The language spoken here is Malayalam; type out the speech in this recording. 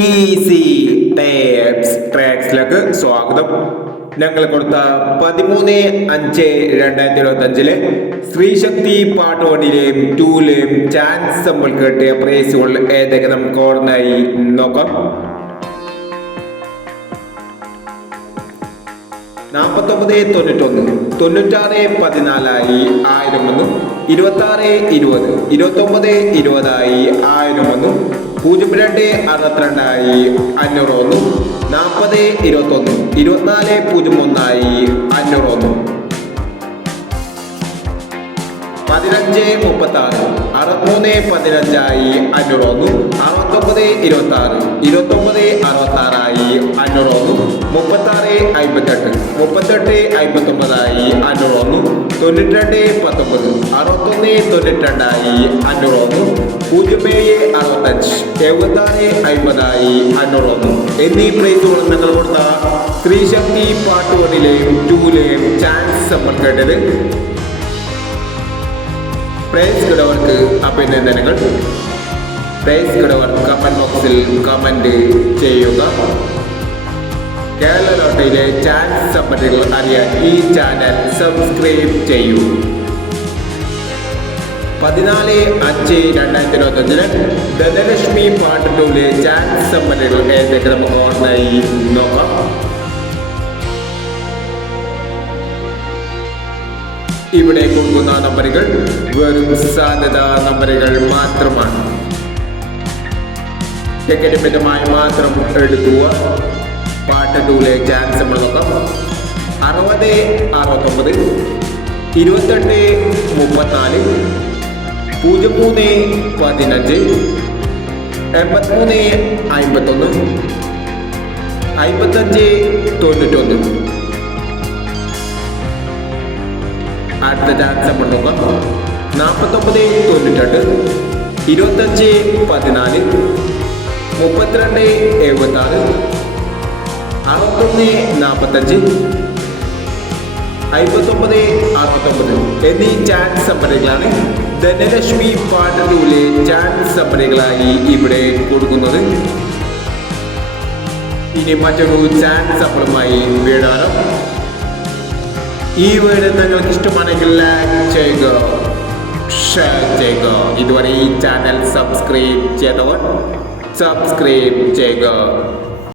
ഈസി ടേപ്സ് ട്രാക്സിലേക്ക് സ്വാഗതം. ഞങ്ങൾ കൊടുത്ത 13/5/2025 സ്ത്രീശക്തി പാർട്ട് 1ലെയും 2ലെയും ചാൻസ് നമ്മൾ കിട്ടിയ പ്രൈസുകൾ ഏതൊക്കെ നമുക്ക് ഓർമ്മയായി നോക്കാം. 49.91, 96.14 1001, 26.20, 29.20 1001, 02.62 501, 40.21, 24.01 501, 15.36, 63.15 501, 69.26, 29.66 501, 36.58, 38.59 501, 92.19, 61.92 501, 07.65, 76.50 501 എന്നീ പ്രൈസുകൾ നിങ്ങൾ കൊടുത്ത സ്ത്രീശക്തി പാർട്ട് 1ലെയും 2ലെയും ചാൻസ് നമ്മൾ കേട്ടത്. പ്രൈസ് കിടവർക്ക് അഭിനന്ദനങ്ങൾ. പ്രൈസ് കിടവർ കമന്റ് ബോക്സിൽ കമന്റ് ചെയ്യുക. കേരള ലോട്ടറിയിലെ ചാൻസ് സമ്മതികൾ അറിയാൻ ഈ ചാനൽ സബ്സ്ക്രൈബ് ചെയ്യൂ. 14/5/2025 ധനലക്ഷ്മി പാർട്ട് 2ലെ ചാൻസ് സമ്മതികൾ ഏതൊക്കെ നമുക്ക് ഓർമ്മയായി നോക്കാം. ഇവിടെ കൊടുക്കുന്ന നമ്പറുകൾ വെറും സാധ്യതാ നമ്പറുകൾ മാത്രമാണ്. ടിക്കറ്റുമായി മാത്രം എടുക്കുക. പാർട്ട് 2ലെ ചാൻസ് നമ്മൾ നോക്കാം. 60, 69, 28, 34, 03, 15, 83, 51, 55, 91. അടുത്ത ചാൻസ് നമ്മൾ നോക്കാം. 49.92, 25.14, 32.76, 61.45, 59.69 എന്നീ ചാൻസ് സമ്മതികളാണ് ധനലക്ഷ്മി പാർട്ട് 2ലെ ചാൻസ് സമ്മതികളായി ഇവിടെ കൊടുക്കുന്നത്. ഇനി മറ്റൊരു ചാൻസ് സമ്മതമായി വീടാണ്. ഈ വീഡിയോ നിങ്ങൾക്ക് ഇഷ്ടമാണെങ്കിൽ ലൈക്ക് ചെയ്യുക, ഷെയർ ചെയ്യുക. ഇതുവരെ ഈ ചാനൽ സബ്സ്ക്രൈബ് ചെയ്തവർ സബ്സ്ക്രൈബ് ചെയ്യുക.